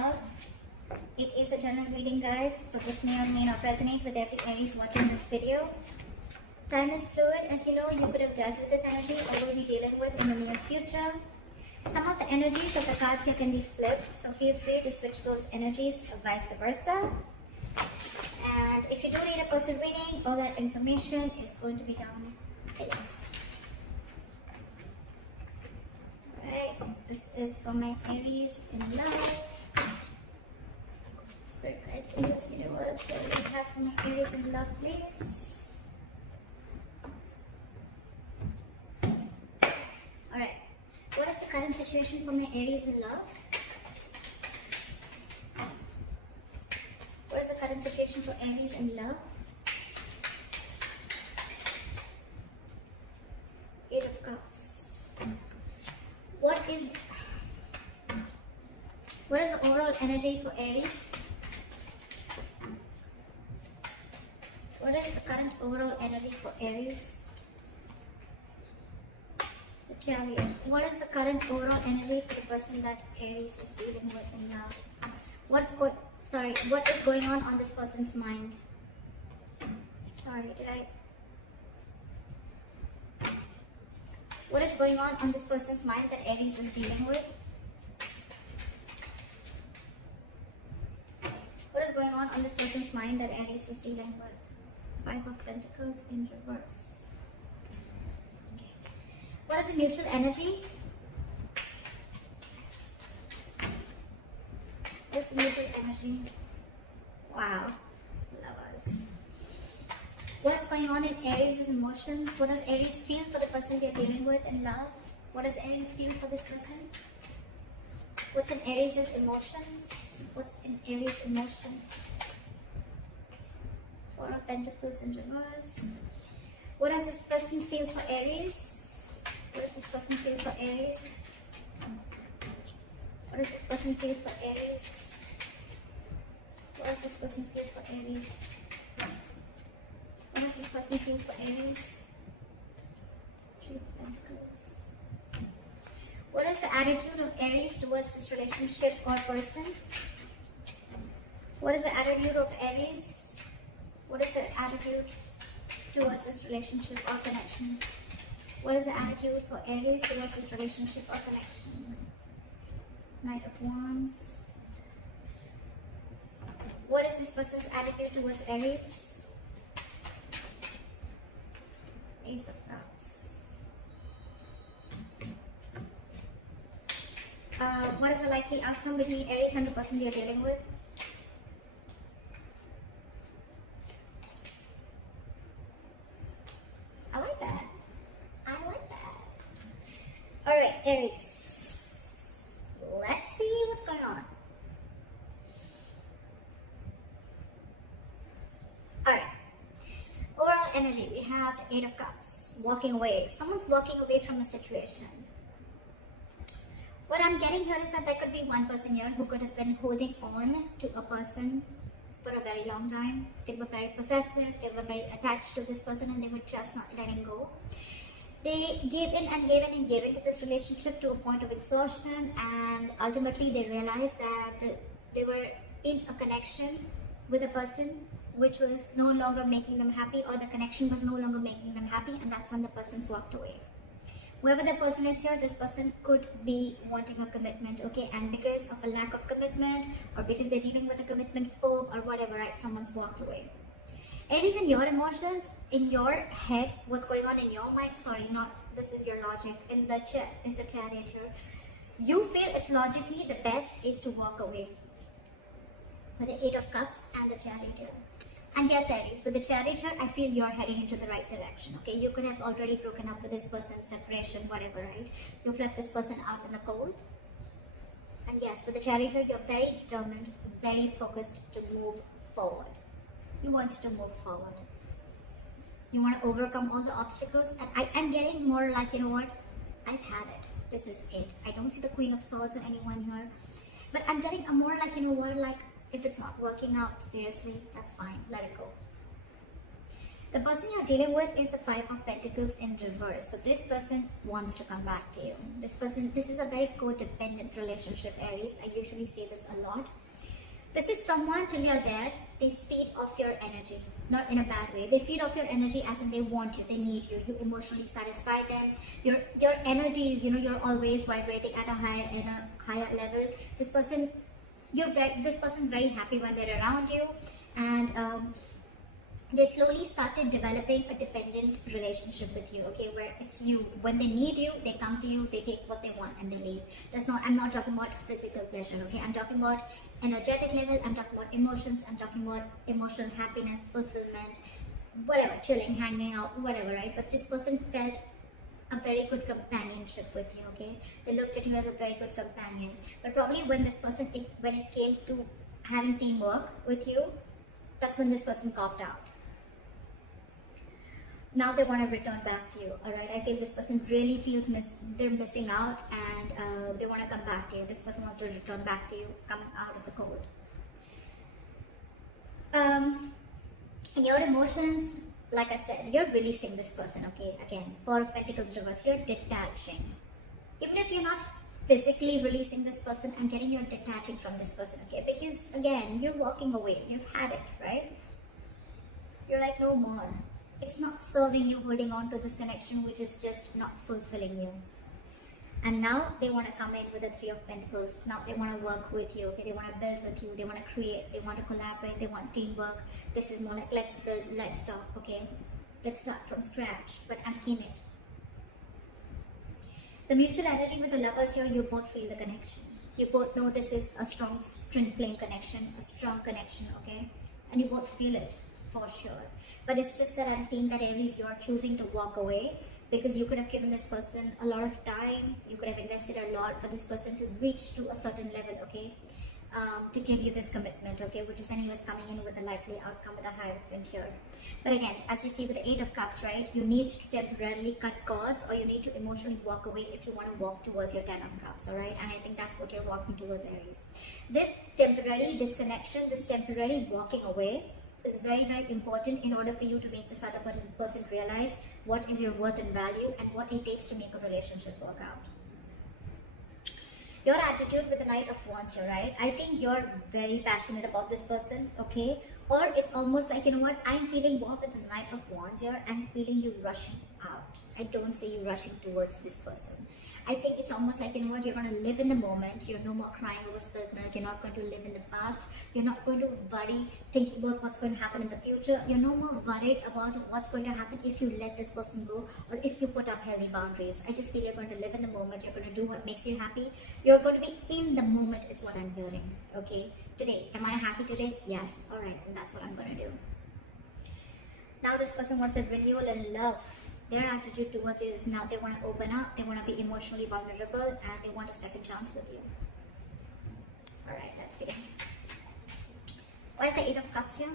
love. It is a general reading, guys, so this may or may not resonate with every Aries watching this video. Time is fluid. As you know, you could have dealt with this energy or will be dealing with in the near future. Some of the energies of the cards here can be flipped, so feel free to switch those energies or vice versa. And if you do need a person reading, all that information is going to be down below. Alright, this is for my Aries in love. Spirit guides, angels, universe, what do we have for my Aries in love, please? Alright, what is the current situation for my Aries in love? What is the current situation for Aries in love? Eight of Cups. What is the overall energy for Aries? What is the current overall energy for Aries? The Chariot. What is the current overall energy for the person that Aries is dealing with in love? What is going on this person's mind? What is going on this person's mind that Aries is dealing with? What is going on this person's mind that Aries is dealing with? Five of Pentacles in reverse. Okay. What is the mutual energy? What is the mutual energy? Wow. Lovers. What's going on in Aries' emotions? What does Aries feel for the person they're dealing with in love? What does Aries feel for this person? What's in Aries' emotions? What's in Aries' emotions? Four of Pentacles in reverse. What does this person feel for Aries? What does this person feel for Aries? What does this person feel for Aries? What does this person feel for Aries? What does this person feel for Aries? Three of Pentacles. What is the attitude of Aries towards this relationship or person? What is the attitude of Aries? What is their attitude towards this relationship or connection? What is the attitude for Aries towards this relationship or connection? Knight of Wands. What is this person's attitude towards Aries? Ace of Cups. What is the likely outcome between Aries and the person they are dealing with? I like that. Alright, Aries. Let's see what's going on. Alright. Overall energy, we have the Eight of Cups. Walking away. Someone's walking away from a situation. What I'm getting here is that there could be one person here who could have been holding on to a person for a very long time. They were very possessive, they were very attached to this person, and they were just not letting go. They gave in and gave in and gave into this relationship to a point of exhaustion, and ultimately they realized that they were in a connection with a person which was no longer making them happy, or the connection was no longer making them happy, and that's when the person's walked away. Whoever the person is here, this person could be wanting a commitment, okay? And because of a lack of commitment, or because they're dealing with a commitment phobe or whatever, right? Someone's walked away. Aries, in your emotions, in your head, what's going on in your mind? Sorry, not this is your logic. In the is the Chariot here. You feel it's logically the best is to walk away. With the Eight of Cups and the Chariot here. And yes, Aries, with the Chariot here, I feel you're heading into the right direction, okay? You could have already broken up with this person, separation, whatever, right? You've left this person out in the cold. And yes, with the Chariot here, you're very determined, very focused to move forward. You want to move forward. You want to overcome all the obstacles. And I'm getting more like, you know what? I've had it. This is it. I don't see the Queen of Swords or anyone here. But I'm getting a more like, you know what, like, if it's not working out, seriously, that's fine. Let it go. The person you're dealing with is the Five of Pentacles in reverse. So this person wants to come back to you. This is a very codependent relationship, Aries. I usually say this a lot. This is someone, till you're there, they feed off your energy. Not in a bad way. They feed off your energy as in they want you, they need you. You emotionally satisfy them. Your energy is, you're always vibrating at a higher level. This person's very happy when they're around you, and they slowly started developing a dependent relationship with you, okay, where it's you. When they need you, they come to you, they take what they want and they leave. I'm not talking about physical pleasure, okay? I'm talking about energetic level, I'm talking about emotions, I'm talking about emotional happiness, fulfillment, whatever, chilling, hanging out, whatever, right? But this person felt a very good companionship with you, okay? They looked at you as a very good companion. But probably when when it came to having teamwork with you, that's when this person copped out. Now they want to return back to you, all right? I feel this person really feels they're missing out, and they want to come back to you. This person wants to return back to you, coming out of the cold. In your emotions, like I said, you're releasing this person, okay? Again, Four of Pentacles reverse, you're detaching. Even if you're not physically releasing this person, I'm getting you're detaching from this person, okay? Because again, you're walking away. You've had it, right? You're like, no more. It's not serving you, holding on to this connection which is just not fulfilling you. And now they want to come in with the Three of Pentacles. Now they want to work with you, okay? They want to build with you, they want to create, they want to collaborate, they want teamwork. This is more like, let's build, let's start, okay? Let's start from scratch, but empty it. The mutual energy with the lovers here, you both feel the connection. You both know this is a strong twin flame connection, a strong connection, okay? And you both feel it, for sure. But it's just that I'm seeing that, Aries, you're choosing to walk away because you could have given this person a lot of time. You could have invested a lot for this person to reach to a certain level, okay? To give you this commitment, okay? Which is anyways coming in with a likely outcome with a Hierophant here. But again, as you see with the Eight of Cups, right? You need to temporarily cut cords, or you need to emotionally walk away if you want to walk towards your Ten of Cups, alright? And I think that's what you're walking towards, Aries. This temporary disconnection, this temporary walking away is very, very important in order for you to make this other person realize what is your worth and value and what it takes to make a relationship work out. Your attitude with the Knight of Wands here, right? I think you're very passionate about this person, okay? Or it's almost like, you know what, I'm feeling more with the Knight of Wands here. I'm feeling you rushing out. I don't see you rushing towards this person. I think it's almost like, you know what, you're going to live in the moment. You're no more crying over spilled milk. You're not going to live in the past. You're not going to worry thinking about what's going to happen in the future. You're no more worried about what's going to happen if you let this person go or if you put up healthy boundaries. I just feel you're going to live in the moment. You're going to do what makes you happy. You're going to be in the moment is what I'm hearing, okay? Today, am I happy today? Yes. All right, and that's what I'm going to do. Now this person wants a renewal in love. Their attitude towards you is now they want to open up, they want to be emotionally vulnerable, and they want a second chance with you. Alright, let's see. Why is the Eight of Cups here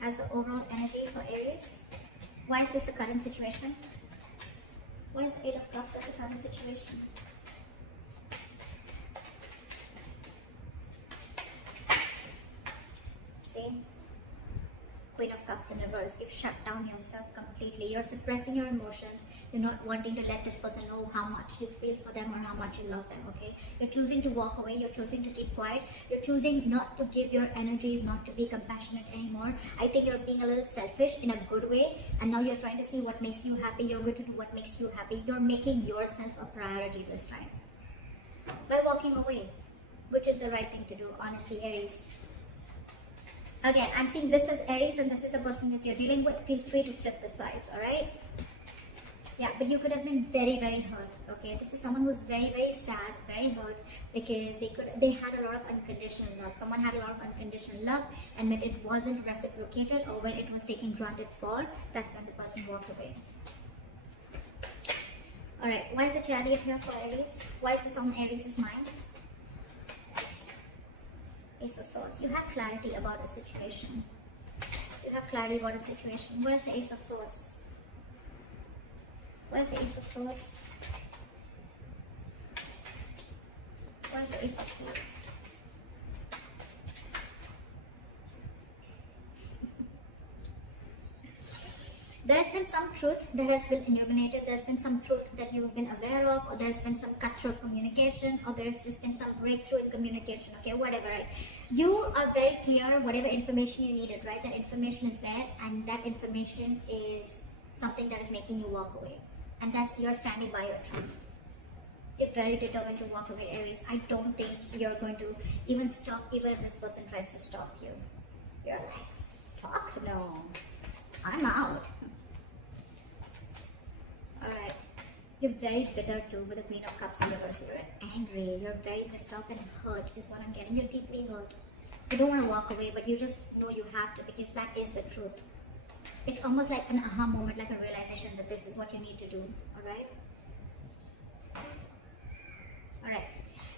as the overall energy for Aries? Why is this the current situation? Why is the Eight of Cups as the current situation? See? Queen of Cups in reverse. You've shut down yourself completely. You're suppressing your emotions. You're not wanting to let this person know how much you feel for them or how much you love them, okay? You're choosing to walk away. You're choosing to keep quiet. You're choosing not to give your energies, not to be compassionate anymore. I think you're being a little selfish in a good way, and now you're trying to see what makes you happy. You're going to do what makes you happy. You're making yourself a priority this time by walking away, which is the right thing to do, honestly, Aries. Again, I'm seeing this is Aries and this is the person that you're dealing with. Feel free to flip the sides, alright? Yeah, but you could have been very, very hurt, okay? This is someone who's very, very sad, very hurt because they had a lot of unconditional love. Someone had a lot of unconditional love, and when it wasn't reciprocated or when it was taken granted for, that's when the person walked away. Alright, why is the Chariot here for Aries? Why is this on Aries' mind? Ace of Swords. You have clarity about a situation. You have clarity about a situation. What is the Ace of Swords? What is the Ace of Swords? What is the Ace of Swords? There's been some truth that has been illuminated, there's been some truth that you've been aware of, or there's been some cutthroat communication, or there's just been some breakthrough in communication, okay, whatever, right? You are very clear whatever information you needed, right? That information is there, and that information is something that is making you walk away. And that's, you're standing by your truth. You're very determined to walk away, Aries. I don't think you're going to even stop, even if this person tries to stop you. You're like, fuck no, I'm out. Alright, you're very bitter too with the Queen of Cups in reverse. You're angry, you're very pissed off and hurt is what I'm getting. You're deeply hurt. You don't want to walk away, but you just know you have to, because that is the truth. It's almost like an aha moment, like a realization that this is what you need to do. Alright? Alright.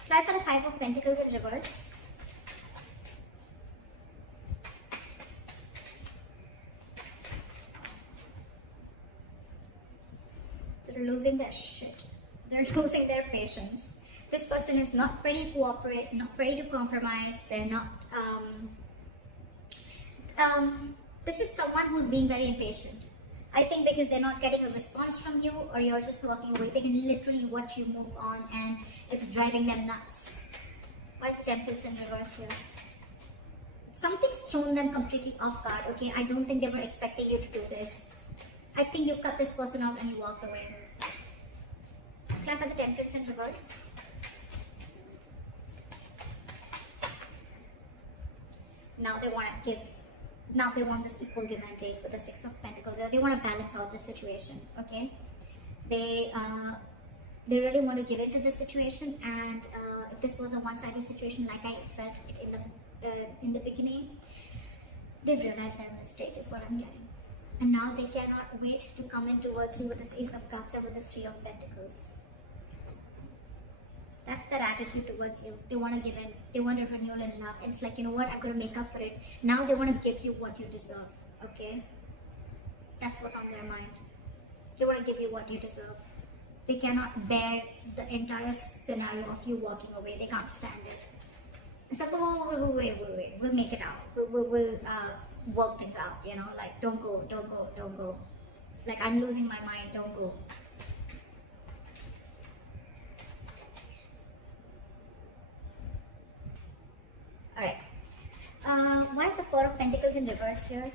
Try for the Five of Pentacles in reverse. They're losing their shit. They're losing their patience. This person is not ready to cooperate, not ready to compromise. They're not. This is someone who's being very impatient. I think because they're not getting a response from you, or you're just walking away. They can literally watch you move on, and it's driving them nuts. Why is the Temperance in reverse here? Something's thrown them completely off guard. Okay, I don't think they were expecting you to do this. I think you cut this person out and you walked away. Try for the Temperance in reverse. Now they want to give. Now they want this equal give and take with the Six of Pentacles. They want to balance out this situation. Okay, they really want to give into this situation, and if this was a one-sided situation, like I felt it in the beginning, they've realized their mistake is what I'm getting. And now they cannot wait to come in towards you with this Ace of Cups or with this Three of Pentacles. That's their attitude towards you. They want to give in. They want a renewal in love. And it's like, you know what, I'm going to make up for it. Now they want to give you what you deserve. Okay? That's what's on their mind. They want to give you what you deserve. They cannot bear the entire scenario of you walking away. They can't stand it. It's like, oh, wait. We'll make it out. We'll work things out, you know, like don't go. Like, I'm losing my mind, don't go. Alright. Why is the Four of Pentacles in reverse here?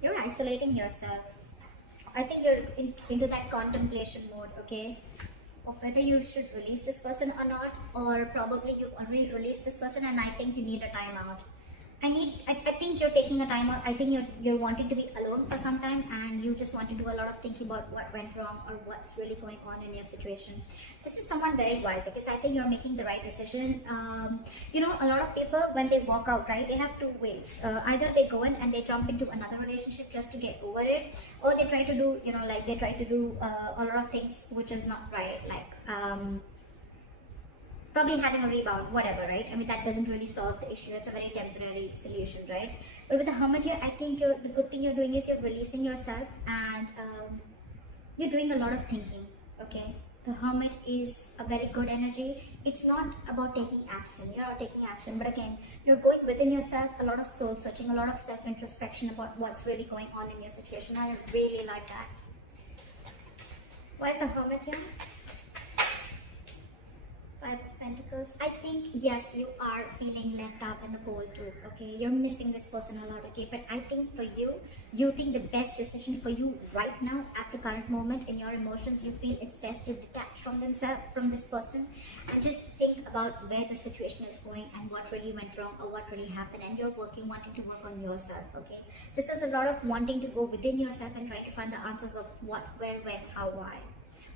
You're isolating yourself. I think you're into that contemplation mode, okay? Of whether you should release this person or not, or probably you've already released this person and I think you need a timeout. I think you're taking a timeout. I think you're wanting to be alone for some time, and you just want to do a lot of thinking about what went wrong or what's really going on in your situation. This is someone very wise, because I think you're making the right decision. You know, a lot of people, when they walk out, right, they have two ways. Either they go in and they jump into another relationship just to get over it, or they try to do, you know, like they try to do a lot of things which is not right, like probably having a rebound, whatever, right? I mean, that doesn't really solve the issue. It's a very temporary solution, right? But with the Hermit here, I think the good thing you're doing is you're releasing yourself, and you're doing a lot of thinking, okay? The Hermit is a very good energy. It's not about taking action. You're not taking action, but again, you're going within yourself, a lot of soul searching, a lot of self-introspection about what's really going on in your situation. I really like that. Why is the Hermit here? Five of Pentacles. I think, yes, you are feeling left out in the cold too, okay? You're missing this person a lot, okay? But I think for you, you think the best decision for you right now, at the current moment in your emotions, you feel it's best to detach from this person, and just think about where the situation is going and what really went wrong or what really happened, and you're wanting to work on yourself, okay? This is a lot of wanting to go within yourself and try to find the answers of what, where, when, how, why.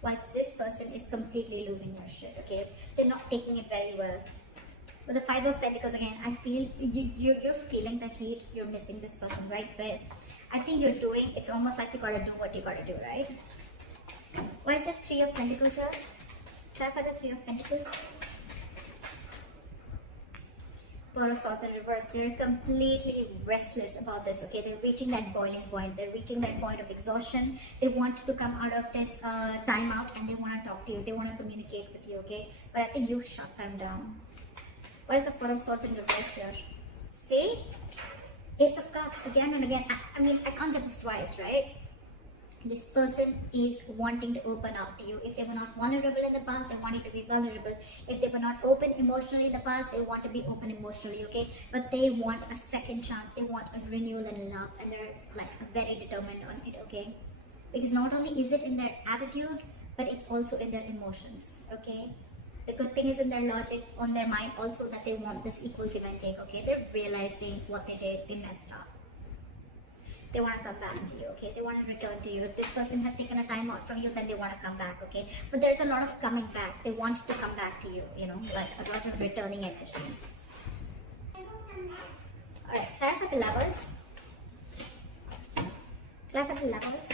Whilst this person is completely losing their shit, okay? They're not taking it very well. With the Five of Pentacles, again, I feel you're feeling the heat, you're missing this person, right? But I think you're doing, it's almost like you gotta do what you gotta do, right? Why is this Three of Pentacles here? Try for the Three of Pentacles. Four of Swords in reverse. They're completely restless about this, okay? They're reaching that boiling point. They're reaching that point of exhaustion. They want to come out of this timeout, and they want to talk to you. They want to communicate with you, okay? But I think you shut them down. Why is the Four of Swords in reverse here? See? Ace of Cups again and again. I mean, I can't get this twice, right? This person is wanting to open up to you. If they were not vulnerable in the past, they wanted to be vulnerable. If they were not open emotionally in the past, they want to be open emotionally, okay? But they want a second chance. They want a renewal in love, and they're like very determined on it, okay? Because not only is it in their attitude, but it's also in their emotions, okay? The good thing is in their logic, on their mind also, that they want this equal give and take, okay? They're realizing what they did, they messed up. They want to come back to you, okay? They want to return to you. If this person has taken a time out from you, then they want to come back, okay? But there's a lot of coming back. They want to come back to you, you know, but a lot of returning energy. Alright, clarify the Lovers. Clarify the Lovers.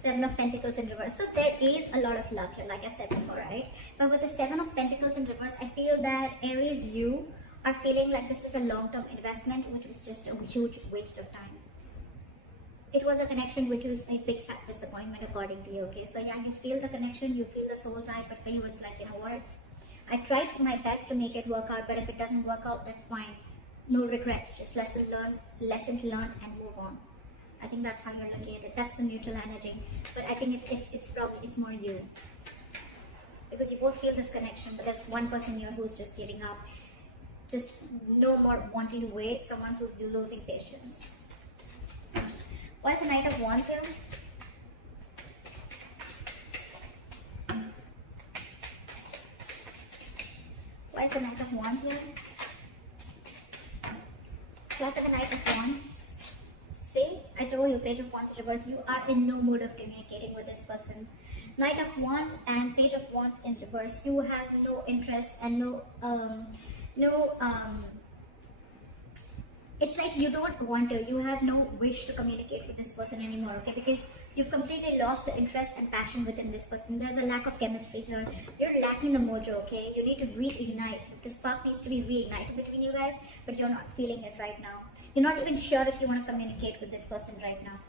Seven of Pentacles in reverse. So there is a lot of love here, like I said before, right? But with the Seven of Pentacles in reverse, I feel that Aries, you are feeling like this is a long-term investment, which was just a huge waste of time. It was a connection which was a big fat disappointment according to you, okay? So yeah, you feel the connection, you feel the soul tie, but for you it's like, you know what? I tried my best to make it work out, but if it doesn't work out, that's fine. No regrets, just lesson learned, and move on. I think that's how you're looking at it. That's the mutual energy. But I think it's more you. Because you both feel this connection, but there's one person here who's just giving up. Just no more wanting to wait. Someone who's losing patience. Why is the Knight of Wands here? Why is the Knight of Wands here? Why for the Knight of Wands? See, I told you, Page of Wands in reverse. You are in no mood of communicating with this person. Knight of Wands and Page of Wands in reverse. You have no interest and it's like you don't want to, you have no wish to communicate with this person anymore, okay? Because you've completely lost the interest and passion within this person. There's a lack of chemistry here. You're lacking the mojo, okay? You need to reignite. The spark needs to be reignited between you guys, but you're not feeling it right now. You're not even sure if you want to communicate with this person right now.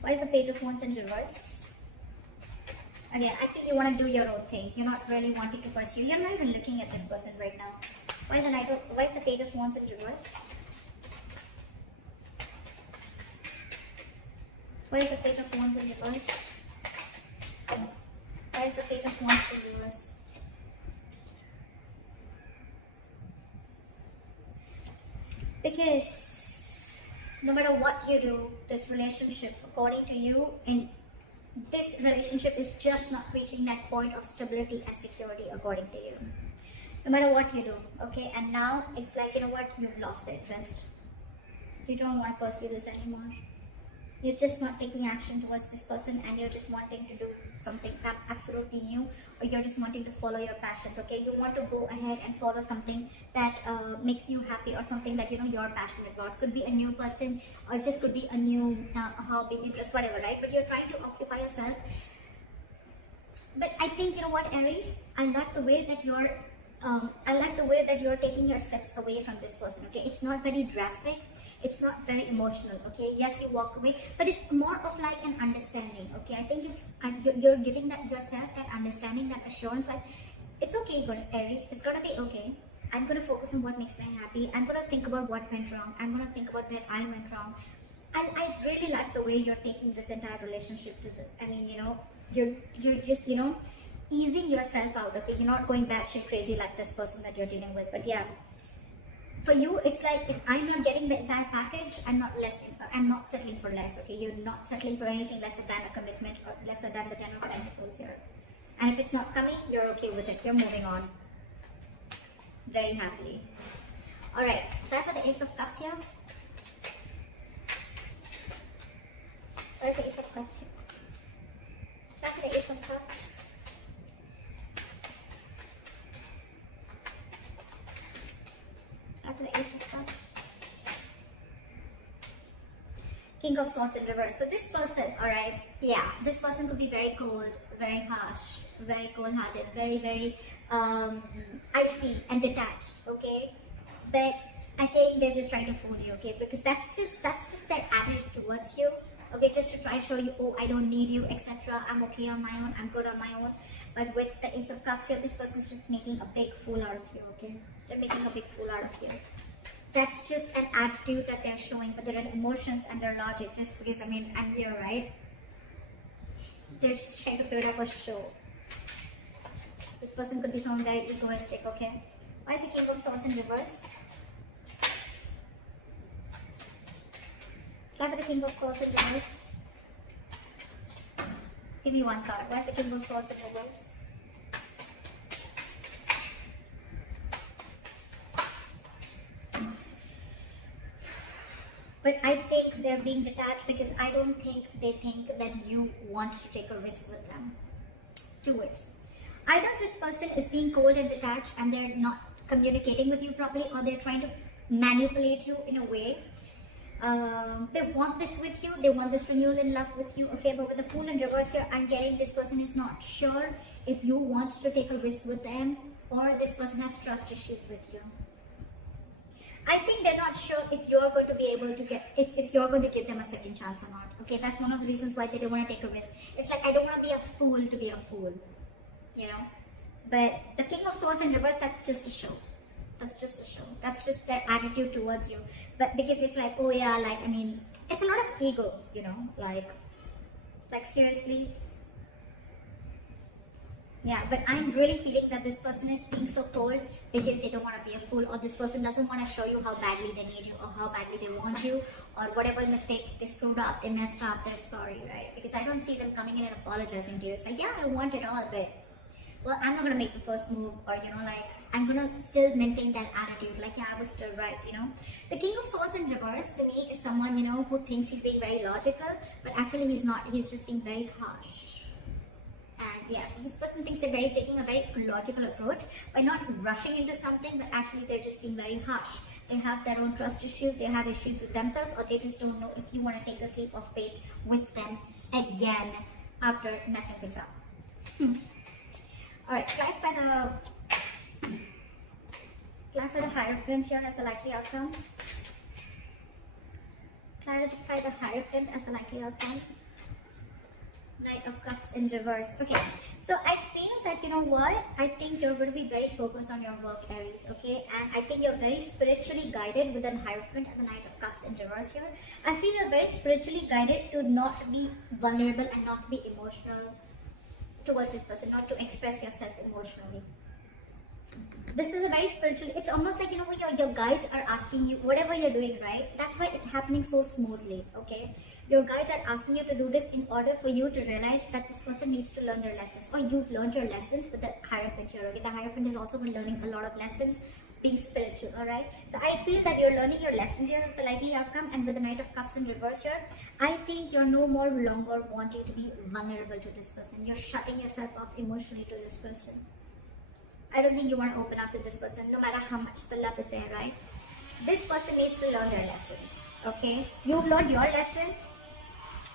Why is the Page of Wands in reverse? Again, I think you want to do your own thing. You're not really wanting to pursue. You're not even looking at this person right now. Why is the Page of Wands in reverse? Why is the Page of Wands in reverse? Why is the Page of Wands in reverse? Because no matter what you do, this relationship, according to you, in this relationship is just not reaching that point of stability and security according to you. No matter what you do, okay? And now it's like, you know what? You've lost the interest. You don't want to pursue this anymore. You're just not taking action towards this person, and you're just wanting to do something absolutely new, or you're just wanting to follow your passions, okay? You want to go ahead and follow something that makes you happy, or something that, you know, you're passionate about. Could be a new person, or just could be a new hobby, interest, whatever, right? But you're trying to occupy yourself. But I think, you know what, Aries? I like the way that you're taking your steps away from this person, okay? It's not very drastic. It's not very emotional, okay? Yes, you walk away, but it's more of like an understanding, okay? I think you're giving that yourself that understanding, that assurance, like, it's okay, Aries. It's gonna be okay. I'm gonna focus on what makes me happy. I'm gonna think about what went wrong. I'm gonna think about where I went wrong. I really like the way you're taking this entire relationship to the, I mean, you know, you're just, you know, easing yourself out, okay? You're not going batshit crazy like this person that you're dealing with. But yeah, for you, it's like, if I'm not getting that package, I'm not settling for less, okay? You're not settling for anything lesser than a commitment, or lesser than the 10 of Pentacles here. And if it's not coming, you're okay with it. You're moving on very happily. Alright, try for the Ace of Cups here. Where's the Ace of Cups here? Try for the Ace of Cups. After the Ace of Cups. King of Swords in reverse. So this person, alright, yeah, this person could be very cold, very harsh, very cold-hearted, very icy and detached, okay? But I think they're just trying to fool you, okay? Because that's just their attitude towards you. okay, just to try and show you, oh, I don't need you, etc. I'm okay on my own, I'm good on my own. But with the Ace of Cups here, this person's just making a big fool out of you, okay? They're making a big fool out of you. That's just an attitude that they're showing, but their emotions and their logic, just because, I mean, I'm here, right? They're just trying to build up a show. This person could be someone very egoistic, okay? Why is the King of Swords in reverse? Try for the King of Swords in reverse. Give me one card. Why is the King of Swords in reverse? But I think they're being detached because I don't think they think that you want to take a risk with them. Two ways. Either this person is being cold and detached and they're not communicating with you properly, or they're trying to manipulate you in a way. They want this with you, they want this renewal in love with you, okay? But with the Fool in reverse here, I'm getting this person is not sure if you want to take a risk with them, or this person has trust issues with you. I think they're not sure if you're going to be able to get, if you're going to give them a second chance or not. Okay, that's one of the reasons why they don't want to take a risk. It's like, I don't want to be a fool to be a fool, you know. But the King of Swords in reverse, that's just a show. That's just a show. That's just their attitude towards you. But because it's like, oh yeah, like, I mean, it's a lot of ego, you know, like seriously. Yeah, but I'm really feeling that this person is being so cold because they don't want to be a fool, or this person doesn't want to show you how badly they need you, or how badly they want you, or whatever mistake they screwed up, they messed up, they're sorry, right? Because I don't see them coming in and apologizing to you. It's like, yeah, I want it all, but, well, I'm not going to make the first move, or, you know, like, I'm going to still maintain that attitude, like, yeah, I was still right, you know. The King of Swords in reverse, to me, is someone, you know, who thinks he's being very logical, but actually he's not. He's just being very harsh. And yes, this person thinks they're taking a very logical approach by not rushing into something, but actually they're just being very harsh. They have their own trust issues, they have issues with themselves, or they just don't know if you want to take the leap of faith with them again after messing things up. Alright, try for the Hierophant here as the likely outcome. Clarify the Hierophant as the likely outcome. Knight of Cups in reverse. Okay, so I feel that, you know what, I think you're going to be very focused on your work, Aries, okay? And I think you're very spiritually guided with the Hierophant and the Knight of Cups in reverse here. I feel you're very spiritually guided to not be vulnerable and not be emotional towards this person, not to express yourself emotionally. This is a very spiritual, it's almost like, you know, your guides are asking you, whatever you're doing, right? That's why it's happening so smoothly, okay? Your guides are asking you to do this in order for you to realize that this person needs to learn their lessons, or you've learned your lessons with the Hierophant here, okay? The Hierophant has also been learning a lot of lessons, being spiritual, alright? So I feel that you're learning your lessons here as the likely outcome, and with the Knight of Cups in reverse here, I think you're no more longer wanting to be vulnerable to this person. You're shutting yourself off emotionally to this person. I don't think you want to open up to this person, no matter how much the love is there, right? This person needs to learn their lessons, okay? You've learned your lesson,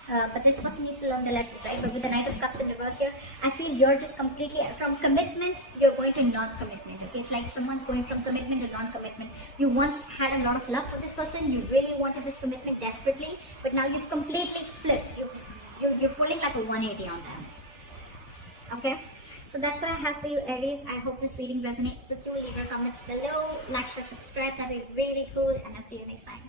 but this person needs to learn the lessons, right? But with the Knight of Cups in reverse here, I feel you're just completely, from commitment, you're going to non-commitment, okay? It's like someone's going from commitment to non-commitment. You once had a lot of love for this person, you really wanted this commitment desperately, but now you've completely flipped. You're pulling like a 180 on them, okay? So that's what I have for you, Aries. I hope this reading resonates with you. Leave your comments below, like, share, subscribe. That'd be really cool, and I'll see you next time.